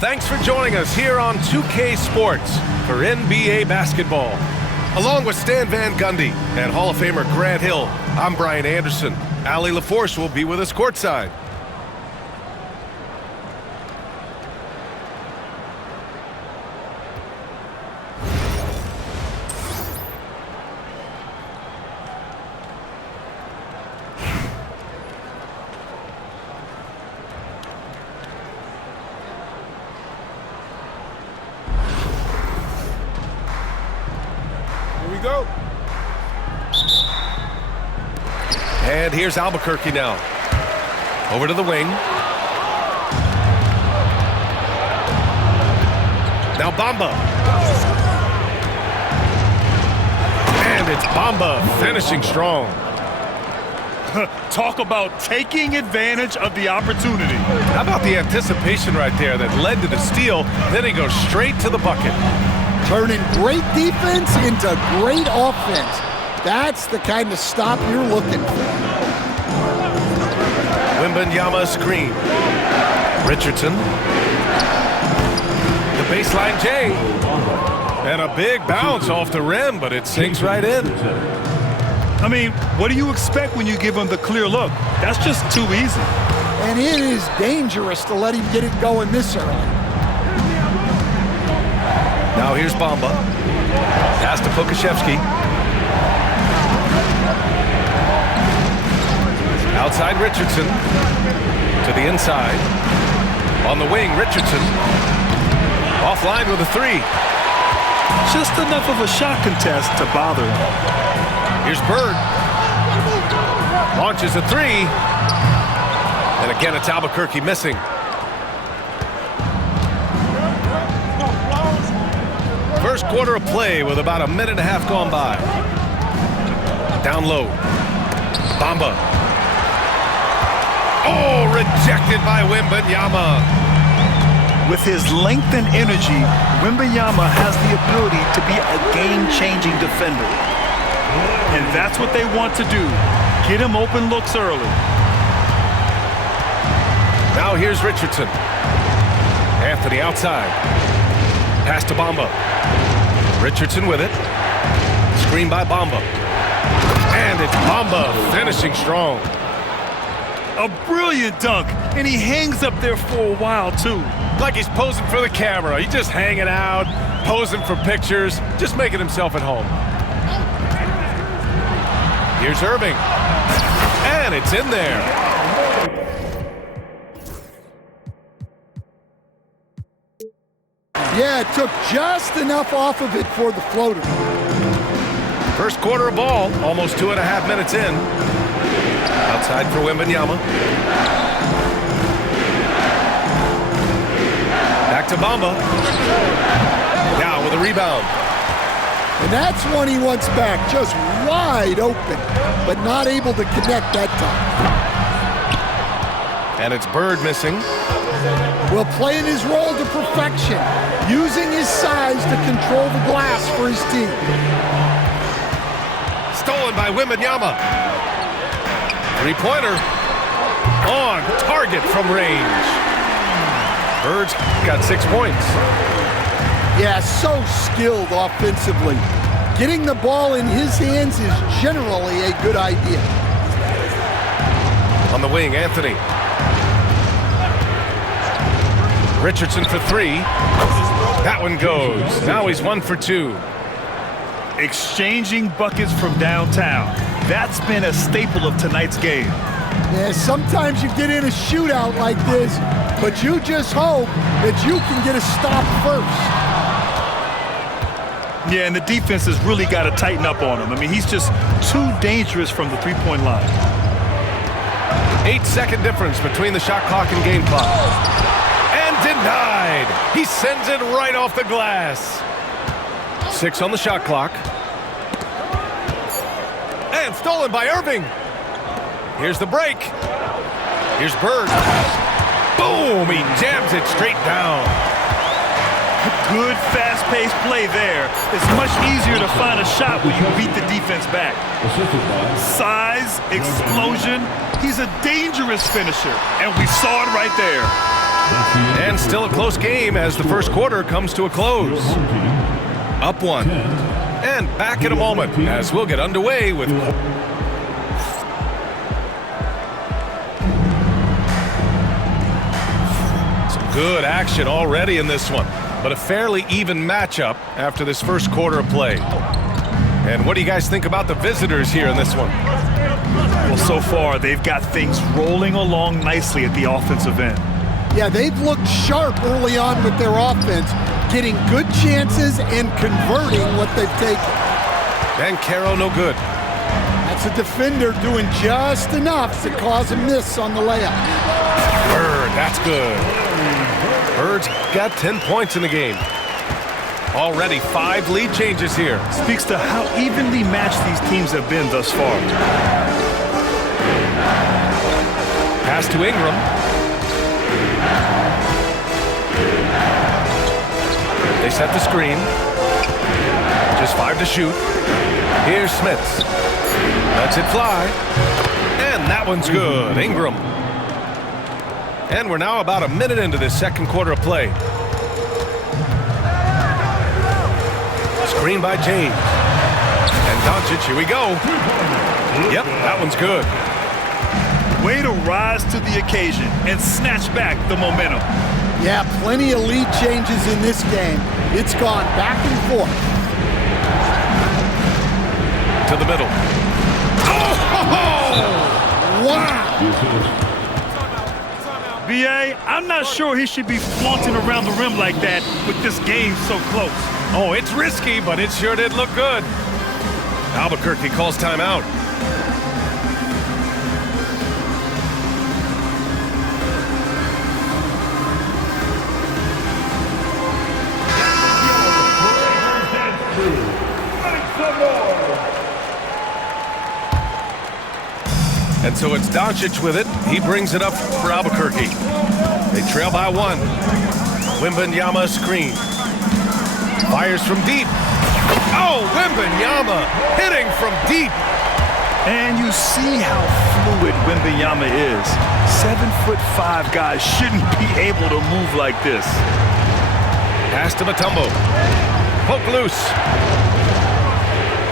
Thanks for joining us here on 2K Sports for NBA basketball. Along with Stan Van Gundy and Hall of Famer Grant Hill, I'm Brian Anderson. Allie LaForce will be with us courtside. Go. And here's Albuquerque now. Over to the wing. Now Bamba. And it's Bamba finishing strong. Talk about taking advantage of the opportunity. How about the anticipation right there that led to the steal? Then he goes straight to the bucket. Turning great defense into great offense. That's the kind of stop you're looking for. Wembanyama screen. Richardson. The baseline J. And a big bounce off the rim, but it sinks right in. I mean, what do you expect when you give him the clear look? That's just too easy. And it is dangerous to let him get it going this early. Now here's Bamba. Pass to Pokusevski. Outside Richardson. To the inside. On the wing, Richardson. Offline with a three. Just enough of a shot contest to bother him. Here's Bird. Launches a three. And again, it's Albuquerque missing. First quarter of play with about a minute and a half gone by. Down low. Bamba. Oh, rejected by Wembanyama. With his length and energy, Wembanyama has the ability to be a game-changing defender. And that's what they want to do. Get him open looks early. Now here's Richardson. Anthony outside. Pass to Bamba. Richardson with it. Screen by Bamba. And it's Bamba finishing strong. A brilliant dunk, and he hangs up there for a while, too. Like he's posing for the camera. He's just hanging out, posing for pictures, just making himself at home. Here's Irving. And it's in there. Yeah, it took just enough off of it for the floater. First quarter of ball, almost 2.5 minutes in. Outside for Wembanyama. Back to Bamba. Now with a rebound. And that's one he wants back, just wide open, but not able to connect that time. And it's Bird missing. Well, playing his role to perfection, using his size to control the glass for his team. Stolen by Wembanyama. Three-pointer. On target from range. Bird's got 6 points. Yeah, so skilled offensively. Getting the ball in his hands is generally a good idea. On the wing, Anthony. Richardson for three. That one goes. Now he's 1 for 2. Exchanging buckets from downtown. That's been a staple of tonight's game. Yeah, sometimes you get in a shootout like this, but you just hope that you can get a stop first. Yeah, and the defense has really got to tighten up on him. I mean, he's just too dangerous from the three-point line. 8-second difference between the shot clock and game clock. And denied. He sends it right off the glass. 6 on the shot clock. And stolen by Irving. Here's the break. Here's Bird. Boom! He jams it straight down. Good fast-paced play there. It's much easier to find a shot when you beat the defense back. Size, explosion. He's a dangerous finisher, and we saw it right there. And still a close game as the first quarter comes to a close. Up one. And back in a moment as we'll get underway with... Some good action already in this one, but a fairly even matchup after this first quarter of play. And what do you guys think about the visitors here in this one? Well, so far, they've got things rolling along nicely at the offensive end. Yeah, they've looked sharp early on with their offense, getting good chances and converting what they've taken. Banchero no good. That's a defender doing just enough to cause a miss on the layup. Bird, that's good. Bird's got 10 points in the game. Already 5 lead changes here. Speaks to how evenly matched these teams have been thus far. Pass to Ingram. They set the screen. Just 5 to shoot. Here's Smits. Lets it fly. And that one's good. Ingram. And we're now about a minute into this second quarter of play. Screen by James. And Doncic, here we go. Yep, that one's good. Way to rise to the occasion and snatch back the momentum. Yeah, plenty of lead changes in this game. It's gone back and forth. To the middle. Oh! Wow! B.A., I'm not sure he should be flaunting around the rim like that with this game so close. Oh, it's risky, but it sure did look good. Albuquerque calls timeout. And so it's Doncic with it. He brings it up for Albuquerque. They trail by 1. Wembanyama screen. Fires from deep. Oh, Wembanyama hitting from deep. And you see how fluid Wembanyama is. 7'5" guys shouldn't be able to move like this. Pass to Mutombo. Poke loose.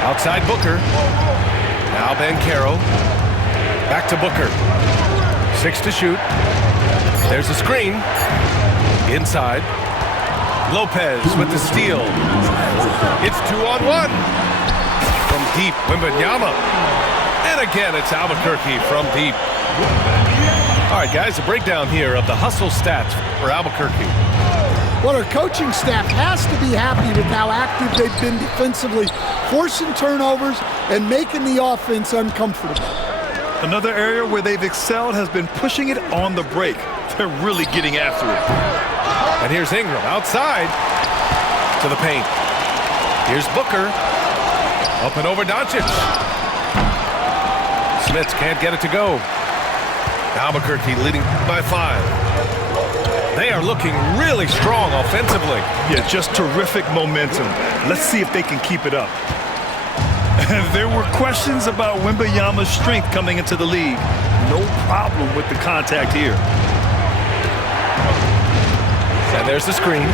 Outside Booker. Now Banchero. Back to Booker. 6 to shoot. There's a screen. Inside. Lopez with the steal. It's 2-on-1. From deep, Wembanyama. And again, it's Albuquerque from deep. All right, guys, a breakdown here of the hustle stats for Albuquerque. Well, our coaching staff has to be happy with how active they've been defensively, forcing turnovers and making the offense uncomfortable. Another area where they've excelled has been pushing it on the break. They're really getting after it. And here's Ingram outside to the paint. Here's Booker. Up and over Doncic. Smits can't get it to go. Albuquerque leading by 5. They are looking really strong offensively. Yeah, just terrific momentum. Let's see if they can keep it up. There were questions about Wembanyama's strength coming into the league. No problem with the contact here. And there's the screen.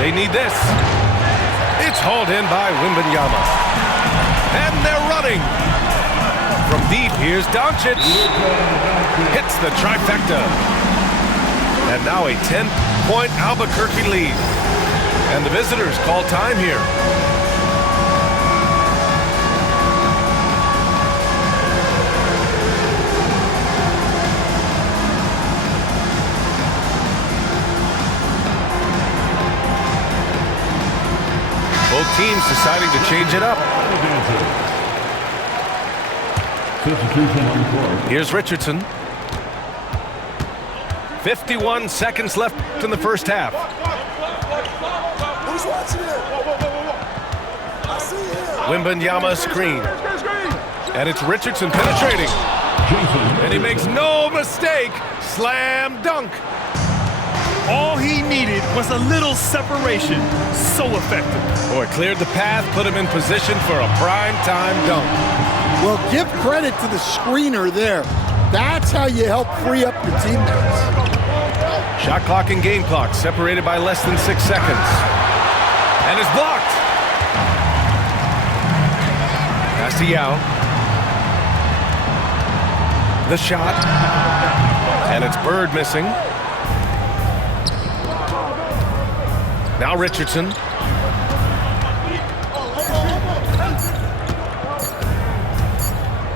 They need this. It's hauled in by Wembanyama. And they're running. From deep, here's Doncic. Hits the trifecta. And now a 10-point Albuquerque lead. And the visitors call time here. Both teams deciding to change it up. Here's Richardson. 51 seconds left in the first half. Who's watching it? I see him. Wembanyama screen. And it's Richardson penetrating. And he makes no mistake. Slam dunk. All he needed was a little separation. So effective. Boy, cleared the path, put him in position for a prime-time dunk. Well, give credit to the screener there. That's how you help free up your teammates. Shot clock and game clock separated by less than 6 seconds. And it's blocked. Pass to Yao. The shot. And it's Bird missing. Now Richardson.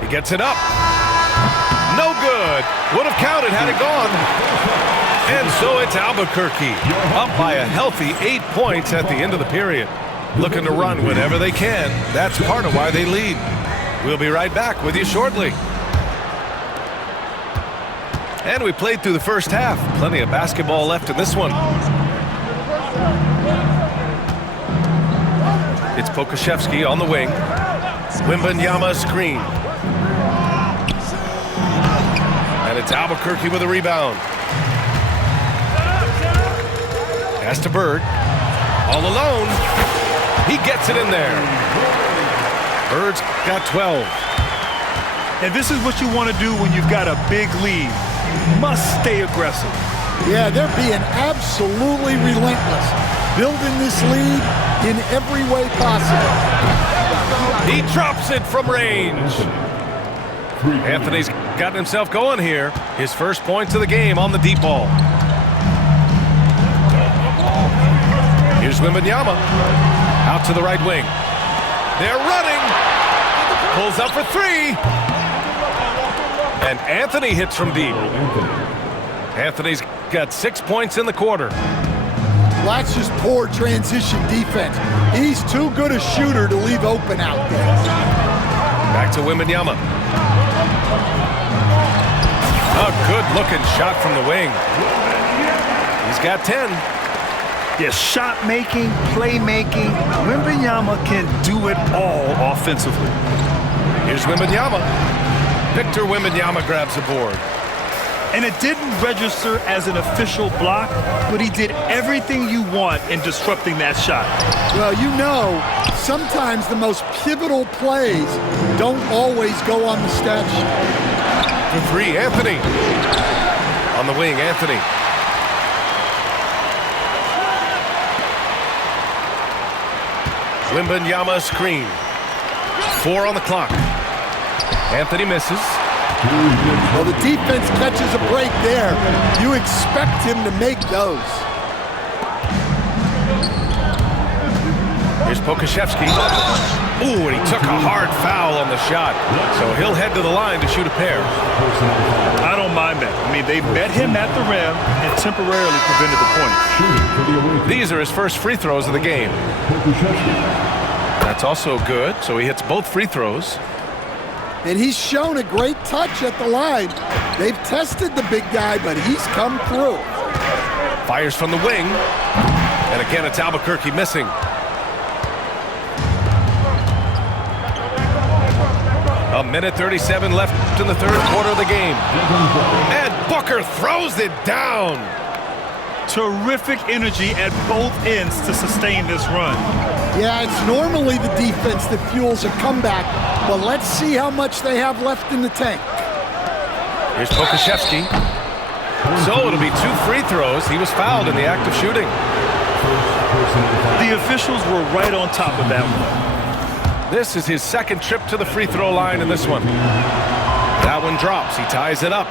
He gets it up. No good. Would have counted had it gone. And so it's Albuquerque up by a healthy 8 points at the end of the period. Looking to run whenever they can. That's part of why they lead. We'll be right back with you shortly. And we played through the first half. Plenty of basketball left in this one. It's Pokusevski on the wing. Wembanyama screen. And it's Albuquerque with a rebound. Pass to Bird. All alone. He gets it in there. Bird's got 12. And this is what you want to do when you've got a big lead. You must stay aggressive. Yeah, they're being absolutely relentless. Building this lead in every way possible. He drops it from range. Anthony's gotten himself going here. His first points of the game on the deep ball. Here's Wembanyama. Out to the right wing. They're running. Pulls up for three. And Anthony hits from deep. Anthony's got 6 points in the quarter. Well, that's just poor transition defense. He's too good a shooter to leave open out there. Back to Wembanyama. A good-looking shot from the wing. He's got 10. Yes, shot making, playmaking. Wembanyama can do it all offensively. Here's Wembanyama. Victor Wembanyama grabs the board. And it didn't register as an official block, but he did everything you want in disrupting that shot. Well, you know, sometimes the most pivotal plays don't always go on the stat sheet. For three, Anthony. On the wing, Anthony. Wembanyama screen. 4 on the clock. Anthony misses. Well, the defense catches a break there. You expect him to make those. Here's Pokusevski. Ooh, and he took a hard foul on the shot. So he'll head to the line to shoot a pair. I don't mind that. I mean, they met him at the rim and temporarily prevented the points. These are his first free throws of the game. That's also good, so he hits both free throws. And he's shown a great touch at the line. They've tested the big guy, but he's come through. Fires from the wing. And again, it's Albuquerque missing. A minute 37 left in the third quarter of the game. And Booker throws it down. Terrific energy at both ends to sustain this run. Yeah, it's normally the defense that fuels a comeback, but let's see how much they have left in the tank. Here's Pokusevski. So it'll be 2 free throws. He was fouled in the act of shooting. The officials were right on top of that one. This is his second trip to the free throw line in this one. That one drops. He ties it up.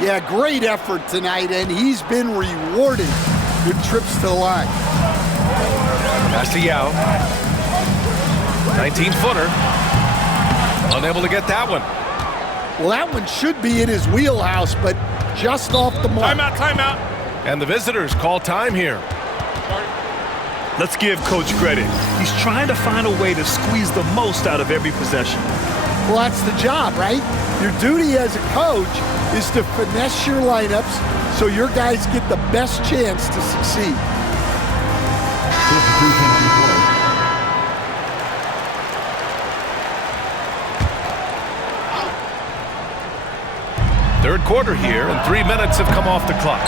Yeah, great effort tonight, and he's been rewarded with trips to the line. Pass to Yao. 19-footer. Unable to get that one. Well, that one should be in his wheelhouse, but just off the mark. Timeout. And the visitors call time here. Let's give Coach credit. He's trying to find a way to squeeze the most out of every possession. Well, that's the job, right? Your duty as a coach is to finesse your lineups so your guys get the best chance to succeed. Third quarter here, and 3 minutes have come off the clock.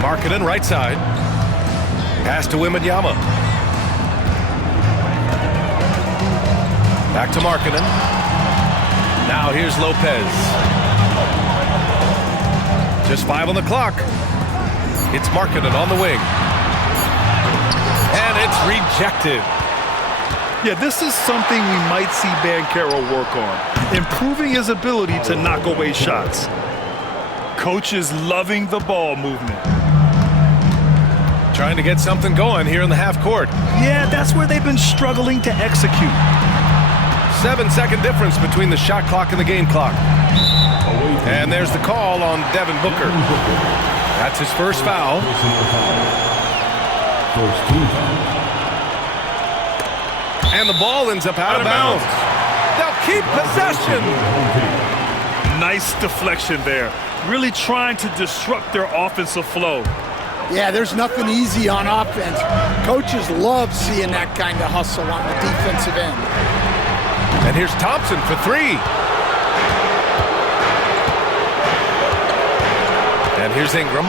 Markkanen right side. Pass to Wembanyama. Back to Markkanen. Now here's Lopez. Just 5 on the clock. It's Markkanen on the wing. And it's rejected. Yeah, this is something we might see Banchero work on, improving his ability to knock away shots. Coach is loving the ball movement. Trying to get something going here in the half court. Yeah, that's where they've been struggling to execute. 7-second difference between the shot clock and the game clock. And there's the call on Devin Booker. That's his first foul. And the ball ends up out of bounds. They'll keep possession. Nice deflection there. Really trying to disrupt their offensive flow. Yeah, there's nothing easy on offense. Coaches love seeing that kind of hustle on the defensive end. And here's Thompson for 3. And here's Ingram.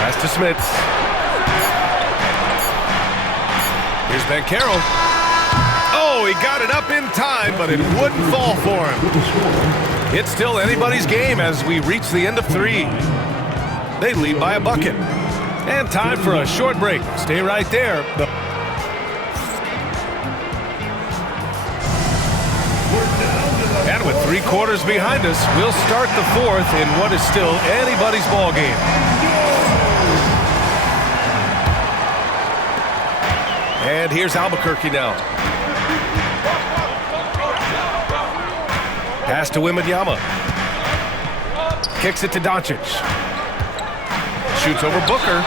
Pass to Smith. Here's Banchero. Oh, he got it up in time, but it wouldn't fall for him. It's still anybody's game as we reach the end of 3. They lead by a bucket. And time for a short break. Stay right there. And with 3 quarters behind us, we'll start the 4th in what is still anybody's ball game. And here's Albuquerque now. Pass to Wembanyama. Kicks it to Doncic. Shoots over Booker.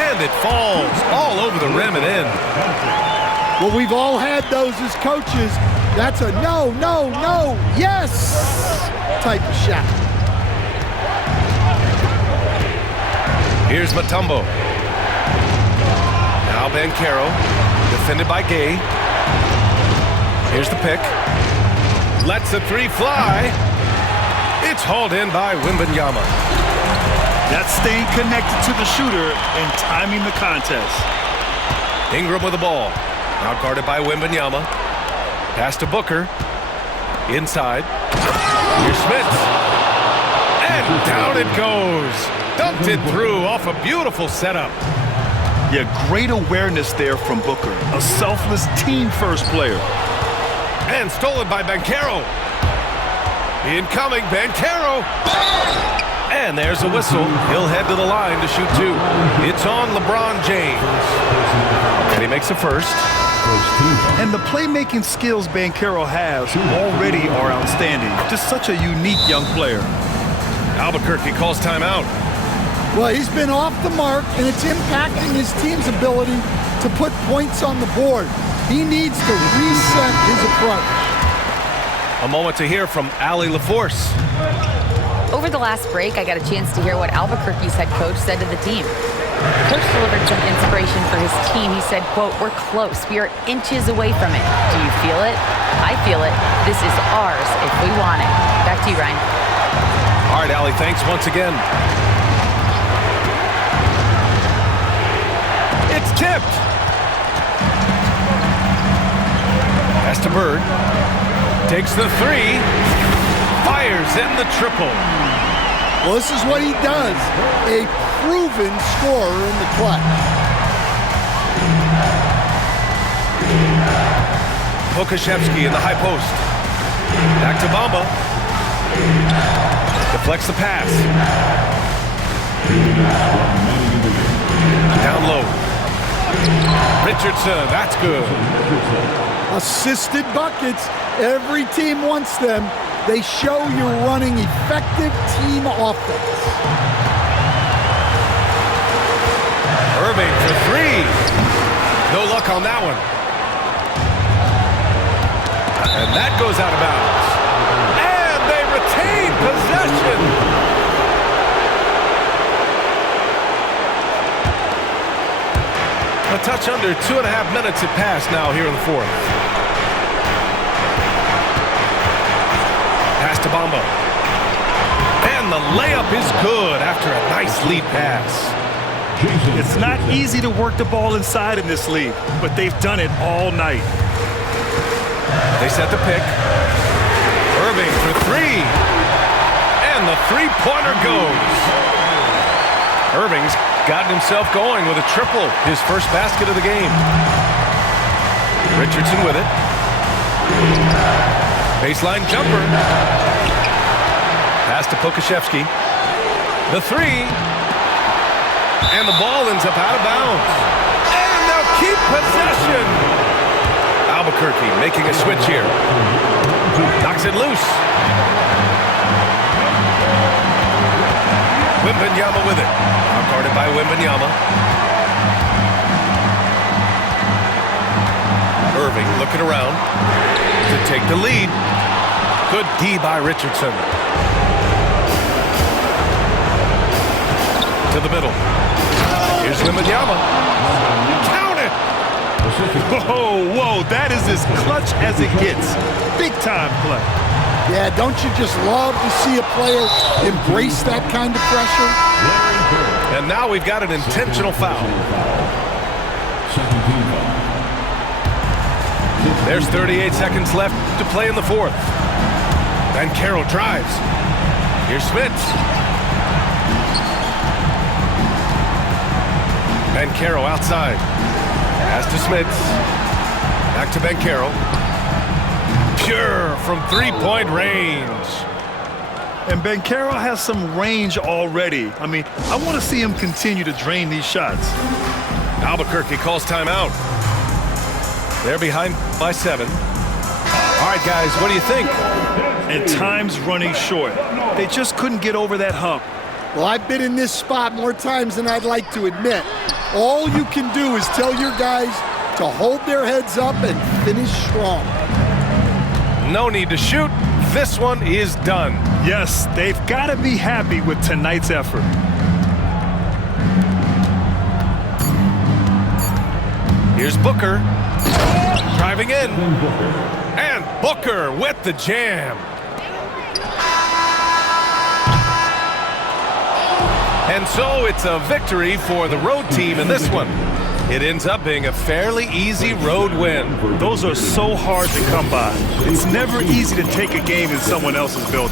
And it falls all over the rim and in. Well, we've all had those as coaches. That's a no, no, no, yes type of shot. Here's Mutombo. Now Banchero, defended by Gay. Here's the pick. Lets the 3 fly. It's hauled in by Wembanyama. That's staying connected to the shooter and timing the contest. Ingram with the ball. Now guarded by Wembanyama. Pass to Booker. Inside. Here's Smith. And down it goes. Dumped it through off a beautiful setup. Yeah, great awareness there from Booker. A selfless team-first player. And stolen by Banchero. Incoming, Banchero. And there's a whistle. He'll head to the line to shoot 2. It's on LeBron James. And he makes a first. And the playmaking skills Banchero has already are outstanding. Just such a unique young player. Albuquerque calls timeout. Well, he's been off the mark, and it's impacting his team's ability to put points on the board. He needs to reset his approach. A moment to hear from Allie LaForce. Over the last break, I got a chance to hear what Albuquerque's head coach said to the team. Coach delivered some inspiration for his team. He said, quote, "We're close. We are inches away from it. Do you feel it? I feel it. This is ours if we want it." Back to you, Ryan. All right, Allie, thanks once again. It's tipped. Pass to Bird. Takes the 3. Fires in the triple. Well, this is what he does. A proven scorer in the clutch. Pokusevski in the high post. Back to Bamba. Deflects the pass. Down low. Richardson, that's good. Assisted buckets. Every team wants them. They show you're running effective team offense. Irving for 3. No luck on that one. And that goes out of bounds. And they retain possession. A touch under 2.5 minutes had passed now here in the 4th. Pass to Bamba. And the layup is good after a nice lead pass. It's not easy to work the ball inside in this league, but they've done it all night. They set the pick. Irving for 3. And the three-pointer goes. Irving's gotten himself going with a triple, his first basket of the game. Richardson with it. Baseline jumper. Pass to Pokusevski. The three. And the ball ends up out of bounds. And they'll keep possession. Albuquerque making a switch here. Knocks it loose. Wembanyama with it. Guarded by Wembanyama. Irving looking around to take the lead. Good D by Richardson. To the middle. Here's Wembanyama. Count it! Whoa, that is as clutch as it gets. Big time play. Yeah, don't you just love to see a player embrace that kind of pressure? And now we've got an intentional foul. There's 38 seconds left to play in the fourth. Banchero drives. Here's Smits. Banchero outside. Pass to Smits. Back to Banchero. Pure from three-point range. And Banchero has some range already. I mean, I want to see him continue to drain these shots. Albuquerque calls timeout. They're behind by 7. All right, guys, what do you think? And time's running short. They just couldn't get over that hump. Well, I've been in this spot more times than I'd like to admit. All you can do is tell your guys to hold their heads up and finish strong. No need to shoot. This one is done. Yes, they've got to be happy with tonight's effort. Here's Booker. Driving in. And Booker with the jam. And so it's a victory for the road team in this one. It ends up being a fairly easy road win. Those are so hard to come by. It's never easy to take a game in someone else's building.